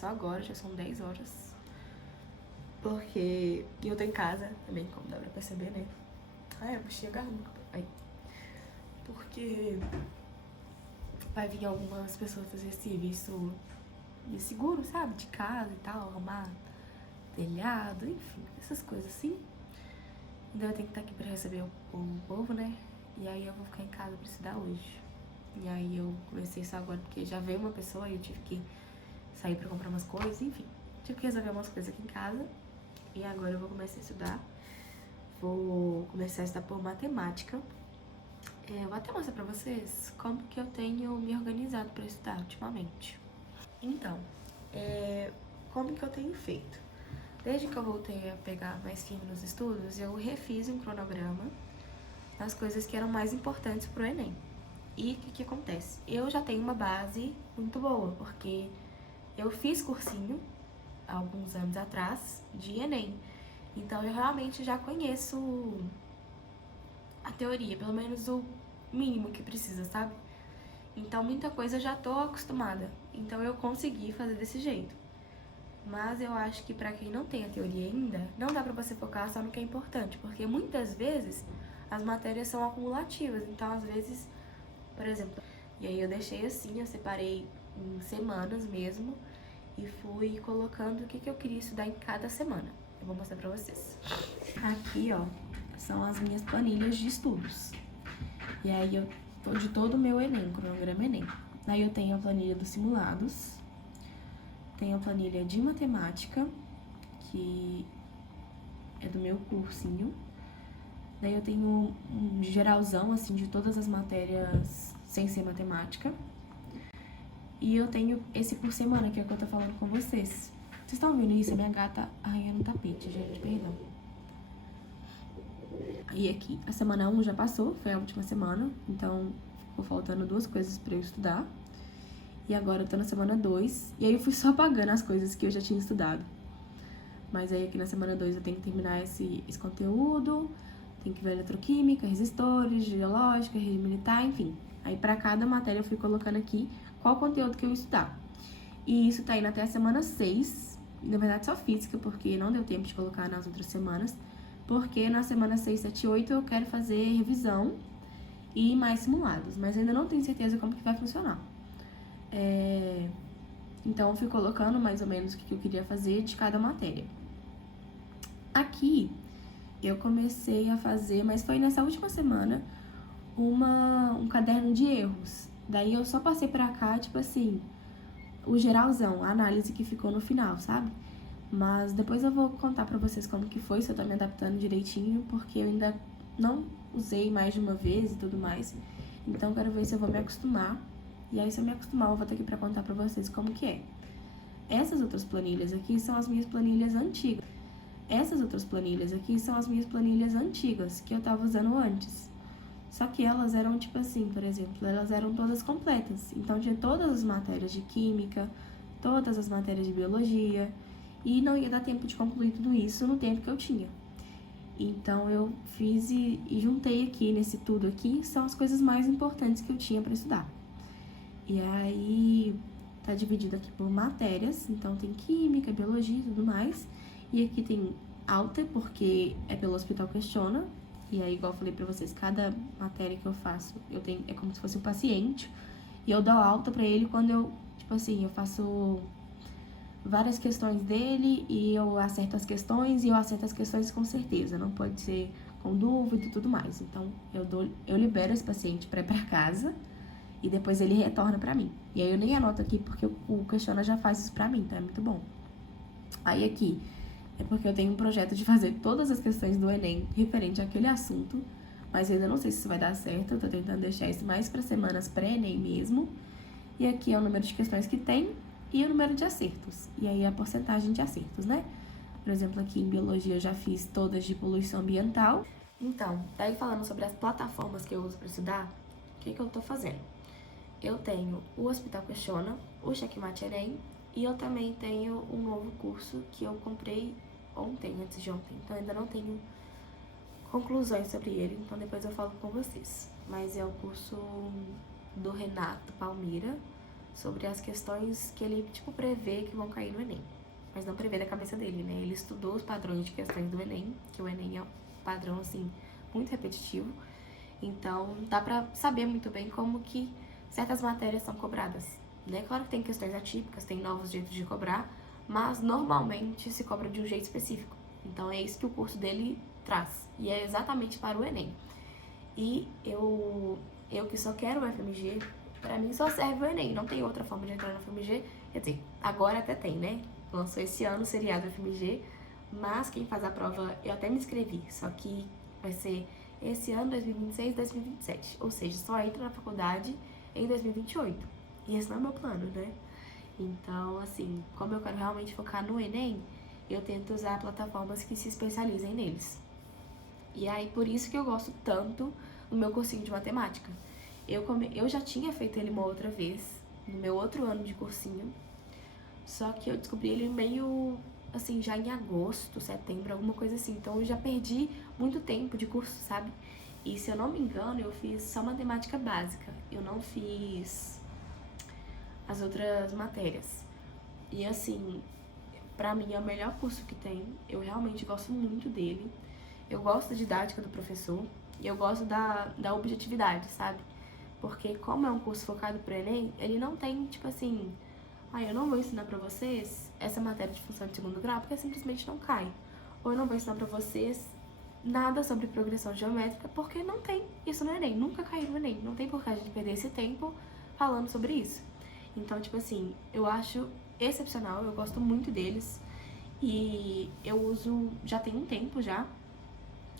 só agora, já são 10 horas. Porque eu tô em casa também, como dá pra perceber, né? Ai, eu puxei a garganta. Ai. Porque vai vir algumas pessoas fazer esse serviço de seguro, sabe? De casa e tal, arrumar telhado, enfim, essas coisas assim. Então eu tenho que estar aqui pra receber o povo, né? E aí eu vou ficar em casa pra estudar hoje. E aí eu comecei isso agora porque já veio uma pessoa e eu tive que sair pra comprar umas coisas, enfim. Tive que resolver umas coisas aqui em casa. E agora eu vou começar a estudar. Vou começar a estudar por matemática. Eu vou até mostrar pra vocês como que eu tenho me organizado pra estudar ultimamente. Então, como que eu tenho feito? Desde que eu voltei a pegar mais firme nos estudos, eu refiz um cronograma das coisas que eram mais importantes pro Enem. E o que acontece? Eu já tenho uma base muito boa, porque eu fiz cursinho há alguns anos atrás de Enem. Então eu realmente já conheço a teoria, pelo menos o mínimo que precisa, sabe? Então muita coisa eu já tô acostumada. Então eu consegui fazer desse jeito. Mas eu acho que pra quem não tem a teoria ainda, não dá pra você focar só no que é importante, porque muitas vezes as matérias são acumulativas. Então às vezes, por exemplo, e aí eu deixei assim, eu separei em semanas mesmo e fui colocando o que eu queria estudar em cada semana. Eu vou mostrar pra vocês. Aqui, ó, são as minhas planilhas de estudos. E aí eu tô de todo o meu Enem, cronograma Enem. Aí eu tenho a planilha dos simulados, tenho a planilha de matemática, que é do meu cursinho. Daí eu tenho um geralzão, assim, de todas as matérias sem ser matemática. E eu tenho esse por semana, que é o que eu tô falando com vocês. Vocês estão ouvindo isso? A minha gata arranhando o tapete, gente, perdão. E aqui, a semana 1 já passou, foi a última semana, então ficou faltando 2 coisas pra eu estudar. E agora eu tô na semana 2, e aí eu fui só apagando as coisas que eu já tinha estudado. Mas aí aqui na semana 2 eu tenho que terminar esse conteúdo, tenho que ver eletroquímica, resistores, geológica, rede militar, enfim. Aí pra cada matéria eu fui colocando aqui qual conteúdo que eu ia estudar. E isso tá indo até a semana 6, na verdade só física, porque não deu tempo de colocar nas outras semanas, porque na semana 6, 7 e 8 eu quero fazer revisão e mais simulados, mas ainda não tenho certeza como que vai funcionar. Então eu fui colocando mais ou menos o que eu queria fazer de cada matéria. Aqui eu comecei a fazer, mas foi nessa última semana, um caderno de erros. Daí eu só passei pra cá, tipo assim, o geralzão, a análise que ficou no final, sabe? Mas depois eu vou contar pra vocês como que foi, se eu tô me adaptando direitinho, porque eu ainda não usei mais de uma vez e tudo mais. Então eu quero ver se eu vou me acostumar. E aí, se eu me acostumar, eu vou ter aqui pra contar pra vocês como que é. Essas outras planilhas aqui são as minhas planilhas antigas. Essas outras planilhas aqui são as minhas planilhas antigas, que eu tava usando antes. Só que elas eram, tipo assim, por exemplo, elas eram todas completas. Então, tinha todas as matérias de química, todas as matérias de biologia, e não ia dar tempo de concluir tudo isso no tempo que eu tinha. Então, eu fiz e juntei aqui, nesse tudo aqui, são as coisas mais importantes que eu tinha pra estudar. E aí, tá dividido aqui por matérias, então tem química, biologia e tudo mais. E aqui tem alta, porque é pelo Hospital Questiona. E aí, igual eu falei pra vocês, cada matéria que eu faço, é como se fosse um paciente. E eu dou alta pra ele quando eu, tipo assim, eu faço várias questões dele e eu acerto as questões, e eu acerto as questões com certeza. Não pode ser com dúvida e tudo mais. Então, eu libero esse paciente pra ir pra casa e depois ele retorna pra mim. E aí eu nem anoto aqui porque o Questiona já faz isso pra mim, então é muito bom. Aí aqui é porque eu tenho um projeto de fazer todas as questões do Enem referente àquele assunto, mas eu ainda não sei se isso vai dar certo, eu tô tentando deixar isso mais para semanas pré-Enem mesmo. E aqui é o número de questões que tem e o número de acertos, e aí a porcentagem de acertos, né? Por exemplo, aqui em Biologia eu já fiz todas de poluição ambiental. Então, daí falando sobre as plataformas que eu uso para estudar, o que eu tô fazendo? Eu tenho o Hospital Questiona, o Checkmate Enem, e eu também tenho um novo curso que eu comprei ontem, antes de ontem. Então ainda não tenho conclusões sobre ele, então depois eu falo com vocês. Mas é o curso do Renato Palmeira, sobre as questões que ele, tipo, prevê que vão cair no Enem. Mas não prevê da cabeça dele, né? Ele estudou os padrões de questões do Enem, que o Enem é um padrão, assim, muito repetitivo. Então, dá pra saber muito bem como que certas matérias são cobradas, né? Claro que tem questões atípicas, tem novos jeitos de cobrar, mas normalmente se cobra de um jeito específico. Então, é isso que o curso dele traz. E é exatamente para o Enem. E eu que só quero o FMG, pra mim só serve o Enem. Não tem outra forma de entrar no FMG. Quer dizer, agora até tem, né? Lançou esse ano o seriado FMG, mas quem faz a prova, eu até me inscrevi, só que vai ser esse ano, 2026, 2027. Ou seja, só entra na faculdade em 2028. E esse não é meu plano, né? Então, assim, como eu quero realmente focar no Enem, eu tento usar plataformas que se especializem neles. E aí, por isso que eu gosto tanto do meu cursinho de matemática. Eu já tinha feito ele uma outra vez, no meu outro ano de cursinho, só que eu descobri ele meio, assim, já em agosto, setembro, alguma coisa assim. Então eu já perdi muito tempo de curso, sabe? E se eu não me engano, eu fiz só matemática básica. Eu não fiz as outras matérias. E assim, pra mim é o melhor curso que tem. Eu realmente gosto muito dele. Eu gosto da didática do professor e eu gosto da objetividade, sabe? Porque como é um curso focado pro Enem, ele não tem, tipo assim, eu não vou ensinar pra vocês essa matéria de função de segundo grau porque simplesmente não cai. Ou eu não vou ensinar pra vocês nada sobre progressão geométrica porque não tem isso no Enem, nunca caiu no Enem. Não tem por que a gente perder esse tempo falando sobre isso. Então, tipo assim, eu acho excepcional, eu gosto muito deles. E eu uso, já tem um tempo já.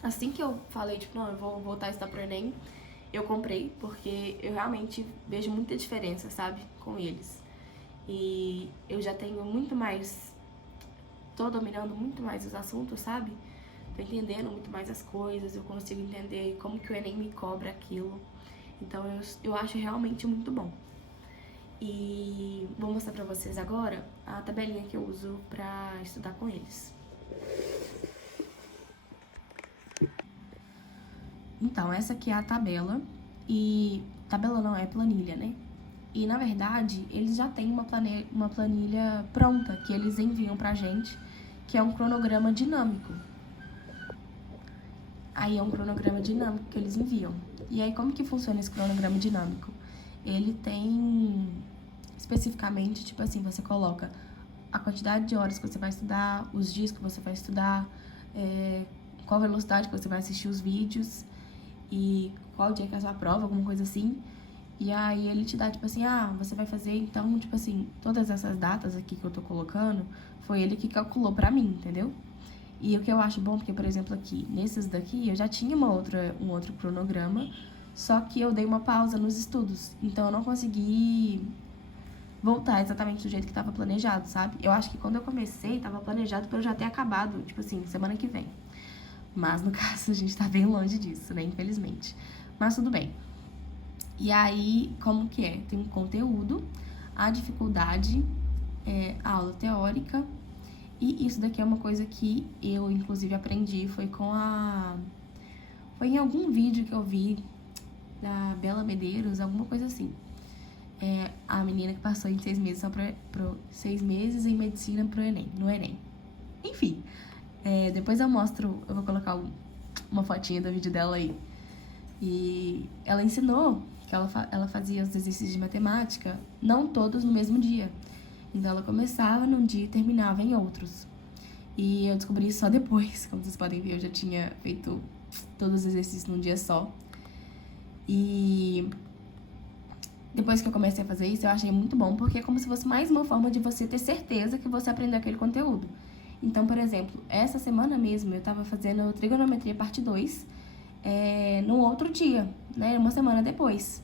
Assim que eu falei, tipo, não, eu vou voltar a estudar pro Enem, eu comprei, porque eu realmente vejo muita diferença, sabe, com eles. E eu já tenho muito mais, tô dominando muito mais os assuntos, sabe? Tô entendendo muito mais as coisas, eu consigo entender como que o Enem me cobra aquilo. Então eu acho realmente muito bom. E vou mostrar pra vocês agora a tabelinha que eu uso pra estudar com eles. Então, essa aqui é a tabela, e tabela não, é planilha, né? E, na verdade, eles já têm uma planilha pronta que eles enviam pra gente, que é um cronograma dinâmico. Aí é um cronograma dinâmico que eles enviam. E aí, como que funciona esse cronograma dinâmico? Ele tem, especificamente, tipo assim, você coloca a quantidade de horas que você vai estudar, os dias que você vai estudar, qual velocidade que você vai assistir os vídeos e qual dia que é a sua prova, alguma coisa assim. E aí ele te dá, tipo assim, você vai fazer, então, tipo assim, todas essas datas aqui que eu tô colocando, foi ele que calculou pra mim, entendeu? E o que eu acho bom, porque, por exemplo, aqui, nesses daqui, eu já tinha um outro cronograma, só que eu dei uma pausa nos estudos, então eu não consegui voltar exatamente do jeito que tava planejado, sabe? Eu acho que quando eu comecei, tava planejado pra eu já ter acabado, tipo assim, semana que vem. Mas, no caso, a gente tá bem longe disso, né? Infelizmente. Mas tudo bem. E aí, como que é? Tem um conteúdo, a dificuldade, a aula teórica. E isso daqui é uma coisa que eu, inclusive, aprendi. Foi em algum vídeo que eu vi da Bela Medeiros, alguma coisa assim. A menina que passou em 6 meses, 6 meses em medicina no Enem. Enfim, depois eu vou colocar uma fotinha do vídeo dela aí. E ela ensinou que ela fazia os exercícios de matemática, não todos no mesmo dia. Então ela começava num dia e terminava em outros. E eu descobri isso só depois, como vocês podem ver, eu já tinha feito todos os exercícios num dia só. E depois que eu comecei a fazer isso, eu achei muito bom, porque é como se fosse mais uma forma de você ter certeza que você aprendeu aquele conteúdo. Então, por exemplo, essa semana mesmo eu tava fazendo trigonometria parte 2, no outro dia, né, uma semana depois.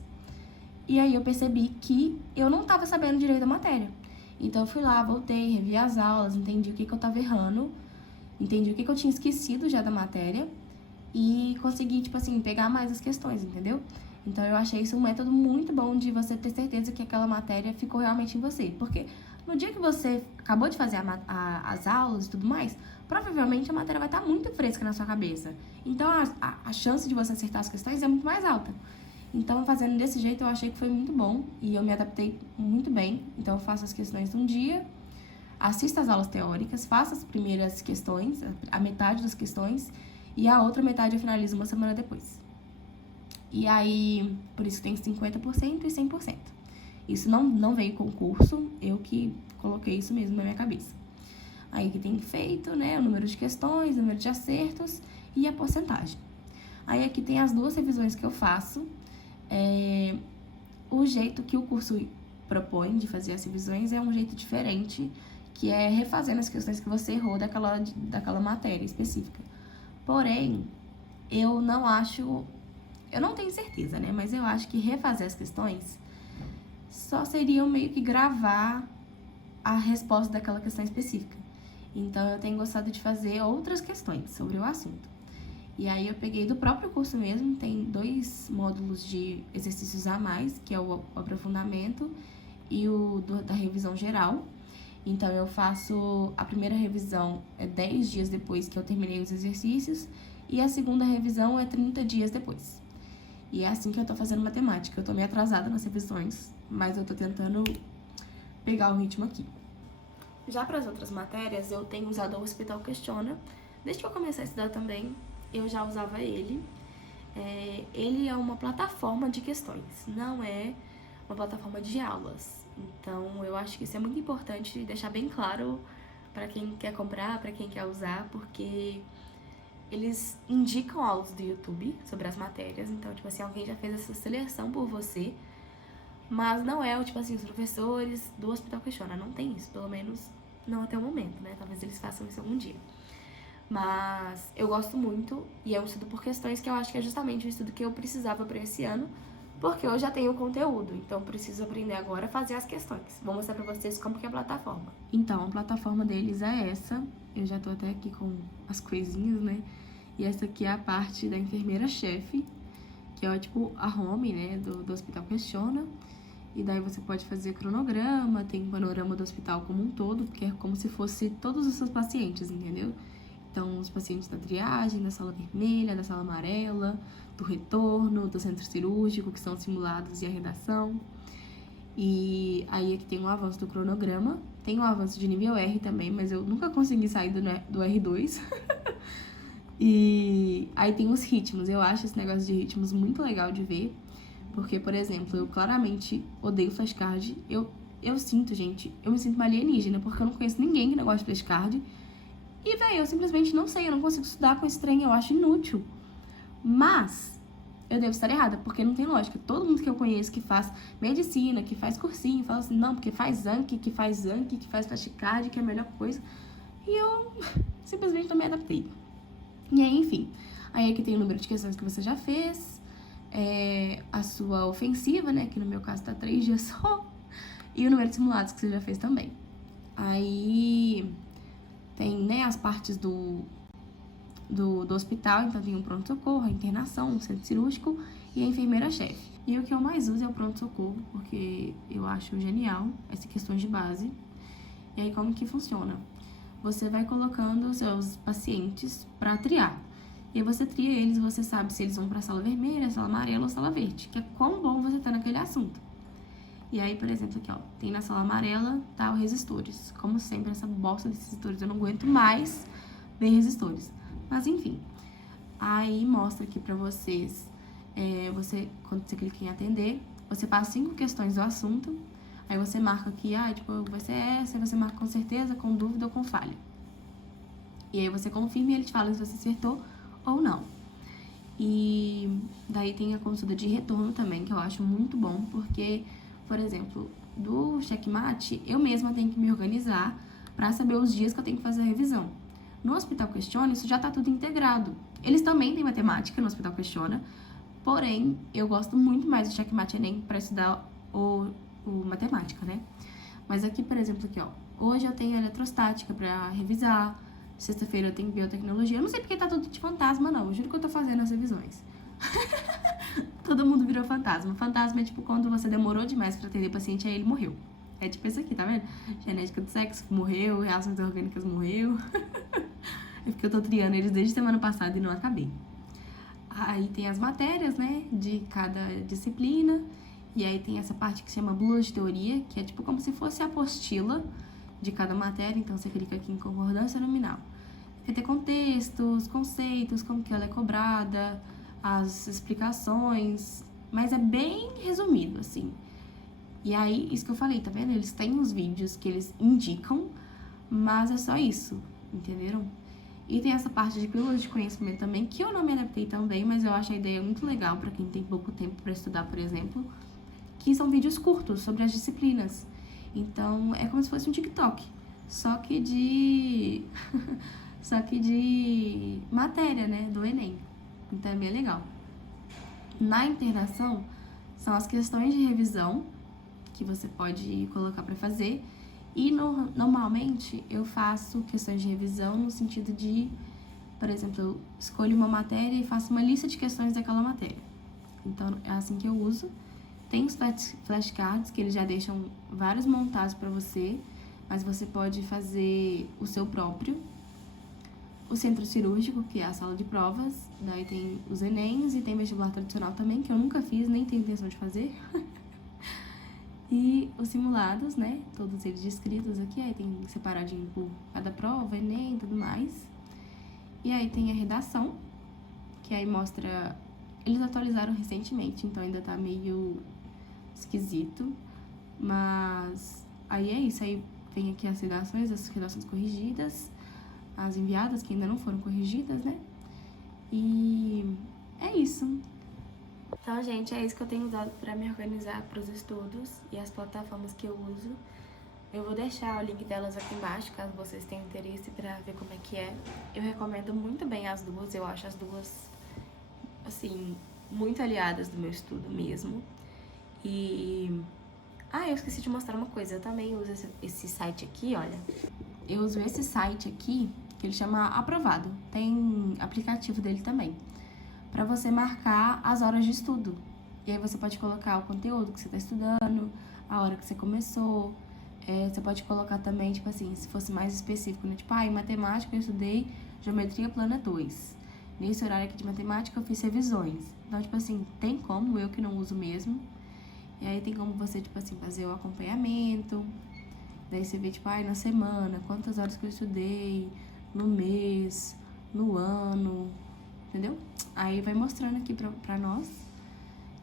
E aí eu percebi que eu não tava sabendo direito da matéria. Então eu fui lá, voltei, revi as aulas, entendi o que eu tava errando, entendi o que eu tinha esquecido já da matéria e consegui, tipo assim, pegar mais as questões, entendeu? Então eu achei isso um método muito bom de você ter certeza que aquela matéria ficou realmente em você. Porque no dia que você acabou de fazer as aulas e tudo mais, provavelmente a matéria vai estar muito fresca na sua cabeça. Então a chance de você acertar as questões é muito mais alta. Então, fazendo desse jeito, eu achei que foi muito bom e eu me adaptei muito bem. Então, eu faço as questões um dia, assisto às aulas teóricas, faço as primeiras questões, a metade das questões, e a outra metade eu finalizo uma semana depois. E aí, por isso tem 50% e 100%. Isso não veio concurso, eu que coloquei isso mesmo na minha cabeça. Aí que tem feito, né, o número de questões, o número de acertos e a porcentagem. Aí aqui tem as duas revisões que eu faço. O jeito que o curso propõe de fazer as revisões é um jeito diferente, que é refazendo as questões que você errou daquela matéria específica. Porém, eu não tenho certeza, né, mas eu acho que refazer as questões só seriam meio que gravar a resposta daquela questão específica. Então, eu tenho gostado de fazer outras questões sobre o assunto. E aí, eu peguei do próprio curso mesmo, tem 2 módulos de exercícios a mais, que é o aprofundamento e da revisão geral. Então, eu faço a primeira revisão 10 dias depois que eu terminei os exercícios e a segunda revisão é 30 dias depois. E é assim que eu tô fazendo matemática. Eu tô meio atrasada nas revisões, mas eu tô tentando pegar o ritmo aqui. Já para as outras matérias, eu tenho usado o Hospital Questiona. Desde que eu comecei a estudar também, eu já usava ele. Ele é uma plataforma de questões, não é uma plataforma de aulas. Então, eu acho que isso é muito importante deixar bem claro para quem quer comprar, para quem quer usar, porque eles indicam aulas do YouTube sobre as matérias. Então, tipo assim, alguém já fez essa seleção por você, mas não é, tipo assim, os professores do Hospital Questiona. Não tem isso, pelo menos não até o momento, né? Talvez eles façam isso algum dia. Mas eu gosto muito e é um estudo por questões que eu acho que é justamente o estudo que eu precisava para esse ano, porque eu já tenho o conteúdo, então preciso aprender agora a fazer as questões. Vou mostrar pra vocês como que é a plataforma. Então, a plataforma deles é essa. Eu já tô até aqui com as coisinhas, né? E essa aqui é a parte da enfermeira-chefe, que é tipo a home, né, do Hospital Questiona. E daí você pode fazer cronograma, tem panorama do hospital como um todo, porque é como se fosse todos os seus pacientes, entendeu? Então, os pacientes da triagem, da sala vermelha, da sala amarela, do retorno, do centro cirúrgico, que são simulados, e a redação. E aí aqui tem um avanço do cronograma, tem um avanço de nível R também, mas eu nunca consegui sair do R2. E aí tem os ritmos, eu acho esse negócio de ritmos muito legal de ver, porque, por exemplo, eu claramente odeio flashcard. Eu sinto, gente, eu me sinto uma alienígena, porque eu não conheço ninguém que não gosta de flashcard. E, velho, eu simplesmente não sei, eu não consigo estudar com esse trem, eu acho inútil. Mas eu devo estar errada, porque não tem lógica. Todo mundo que eu conheço que faz medicina, que faz cursinho, fala assim, não, porque faz Anki, que faz flashcard, que é a melhor coisa. E eu simplesmente não me adaptei. E aí, enfim, aí aqui tem o número de questões que você já fez, a sua ofensiva, né, que no meu caso tá 3 dias só, e o número de simulados que você já fez também. Aí tem, né, as partes do hospital, então tem o pronto-socorro, a internação, o centro cirúrgico e a enfermeira-chefe. E o que eu mais uso é o pronto-socorro, porque eu acho genial essa questão de base. E aí, como que funciona? Você vai colocando os seus pacientes para triar. E aí você tria eles, você sabe se eles vão pra sala vermelha, sala amarela ou sala verde, que é quão bom você tá naquele assunto. E aí, por exemplo, aqui, ó, tem na sala amarela, tá, os resistores. Como sempre, essa bosta desses resistores, eu não aguento mais ver resistores. Mas, enfim, aí mostra aqui pra vocês, quando você clica em atender, você passa 5 questões do assunto, aí você marca aqui, tipo, vai ser essa, aí você marca com certeza, com dúvida ou com falha. E aí você confirma e ele te fala se você acertou ou não. E daí tem a consulta de retorno também, que eu acho muito bom, porque, por exemplo, do checkmate, eu mesma tenho que me organizar pra saber os dias que eu tenho que fazer a revisão. No Hospital Questiona, isso já tá tudo integrado. Eles também têm matemática no Hospital Questiona, porém, eu gosto muito mais do checkmate Enem pra estudar o matemática, né? Mas aqui, por exemplo, aqui, ó, hoje eu tenho eletrostática pra revisar, sexta-feira eu tenho biotecnologia. Eu não sei porque tá tudo de fantasma, não. Eu juro que eu tô fazendo as revisões. Todo mundo virou fantasma. Fantasma é tipo quando você demorou demais pra atender o paciente, aí ele morreu. É tipo isso aqui, tá vendo? Genética do sexo morreu, reações orgânicas morreu. É porque eu tô triando eles desde semana passada e não acabei. Aí tem as matérias, né, de cada disciplina. E aí tem essa parte que se chama bula de teoria, que é tipo como se fosse a apostila de cada matéria. Então você clica aqui em concordância nominal. Vai ter contextos, conceitos, como que ela é cobrada, as explicações, mas é bem resumido, assim. E aí, isso que eu falei, tá vendo? Eles têm uns vídeos que eles indicam, mas é só isso, entenderam? E tem essa parte de pílulas de conhecimento também, que eu não me adaptei tão bem, mas eu acho a ideia muito legal pra quem tem pouco tempo pra estudar, por exemplo, que são vídeos curtos sobre as disciplinas. Então, é como se fosse um TikTok, só que de matéria, né, do Enem. Então, é bem legal. Na internação, são as questões de revisão que você pode colocar para fazer. E normalmente eu faço questões de revisão no sentido de, por exemplo, eu escolho uma matéria e faço uma lista de questões daquela matéria. Então é assim que eu uso. Tem os flashcards que eles já deixam vários montados para você, mas você pode fazer o seu próprio. O centro cirúrgico, que é a sala de provas, daí tem os Enems e tem vestibular tradicional também, que eu nunca fiz, nem tenho intenção de fazer. E os simulados, né, todos eles descritos aqui, aí tem separadinho por cada prova, Enem e tudo mais. E aí tem a redação, que aí mostra... Eles atualizaram recentemente, então ainda tá meio esquisito, mas aí é isso, aí tem aqui as redações corrigidas, as enviadas que ainda não foram corrigidas, né? E é isso. Então, gente, é isso que eu tenho usado para me organizar para os estudos e as plataformas que eu uso. Eu vou deixar o link delas aqui embaixo, caso vocês tenham interesse para ver como é que é. Eu recomendo muito bem as duas, eu acho as duas, assim, muito aliadas do meu estudo mesmo. E... eu esqueci de mostrar uma coisa, eu também uso esse site aqui, olha. Eu uso esse site aqui, que ele chama Aprovado. Tem aplicativo dele também, para você marcar as horas de estudo. E aí você pode colocar o conteúdo que você tá estudando, a hora que você começou. Você pode colocar também, tipo assim, se fosse mais específico, né? Tipo, em matemática eu estudei geometria plana 2. Nesse horário aqui de matemática eu fiz revisões. Então, tipo assim, tem como, eu que não uso mesmo. E aí tem como você, tipo assim, fazer o acompanhamento. Daí você vê, tipo, na semana, quantas horas que eu estudei, no mês, no ano, entendeu? Aí vai mostrando aqui pra nós.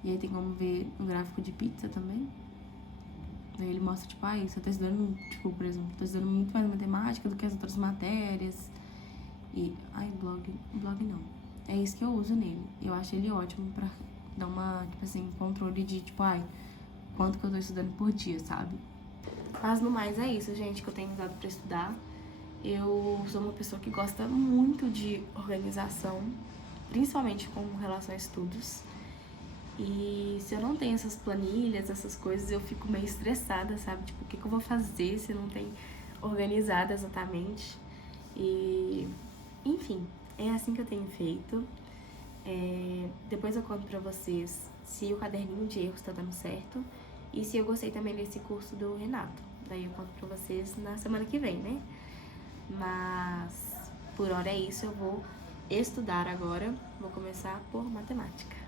E aí tem como ver um gráfico de pizza também. Daí ele mostra, tipo, você tá estudando, tipo, por exemplo, tô estudando muito mais matemática do que as outras matérias. E, blog não. É isso que eu uso nele. Eu acho ele ótimo pra dar uma, tipo assim, controle de, tipo, quanto que eu tô estudando por dia, sabe? Mas no mais é isso, gente, que eu tenho usado pra estudar. Eu sou uma pessoa que gosta muito de organização, principalmente com relação a estudos. E se eu não tenho essas planilhas, essas coisas, eu fico meio estressada, sabe? Tipo, o que eu vou fazer se não tem organizado exatamente? E, enfim, é assim que eu tenho feito. Depois eu conto pra vocês se o caderninho de erros tá dando certo e se eu gostei também desse curso do Renato. Daí eu conto pra vocês na semana que vem, né? Mas por hora é isso, eu vou estudar agora, vou começar por matemática.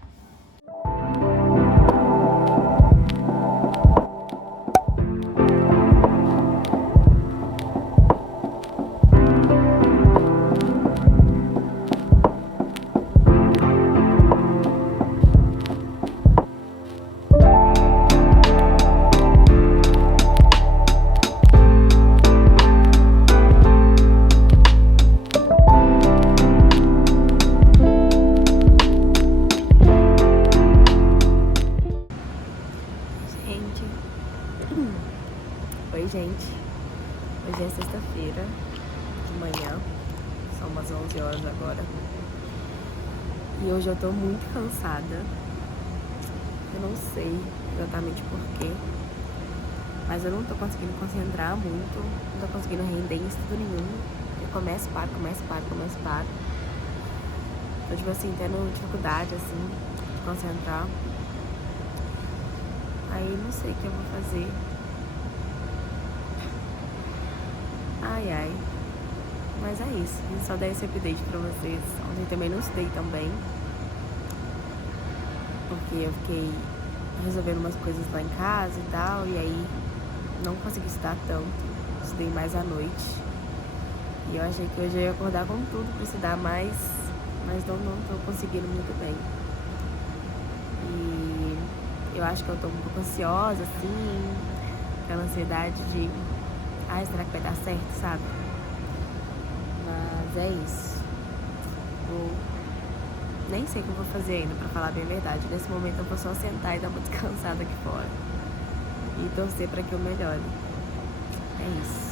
Oi, gente. Hoje é sexta-feira de manhã, são umas 11 horas agora. E hoje eu tô muito cansada. Eu não sei exatamente porquê, mas eu não tô conseguindo concentrar muito, não tô conseguindo render em estudo nenhum. Eu começo, paro. Tô, tipo assim, tendo dificuldade, assim, de concentrar. Aí não sei o que eu vou fazer. Mas é isso, vim só dar esse update pra vocês. Ontem também não estudei tão bem. porque eu fiquei resolvendo umas coisas lá em casa e tal, e aí não consegui estudar tanto, estudei mais à noite. E eu achei que hoje eu ia acordar com tudo pra estudar mais, mas não tô conseguindo muito bem. E eu acho que eu tô um pouco ansiosa, assim, aquela ansiedade de, ai, será que vai dar certo, sabe? Mas é isso. Nem sei o que eu vou fazer ainda, pra falar bem a verdade. Nesse momento eu vou só sentar e dar uma descansada aqui fora. E torcer pra que eu melhore. É isso.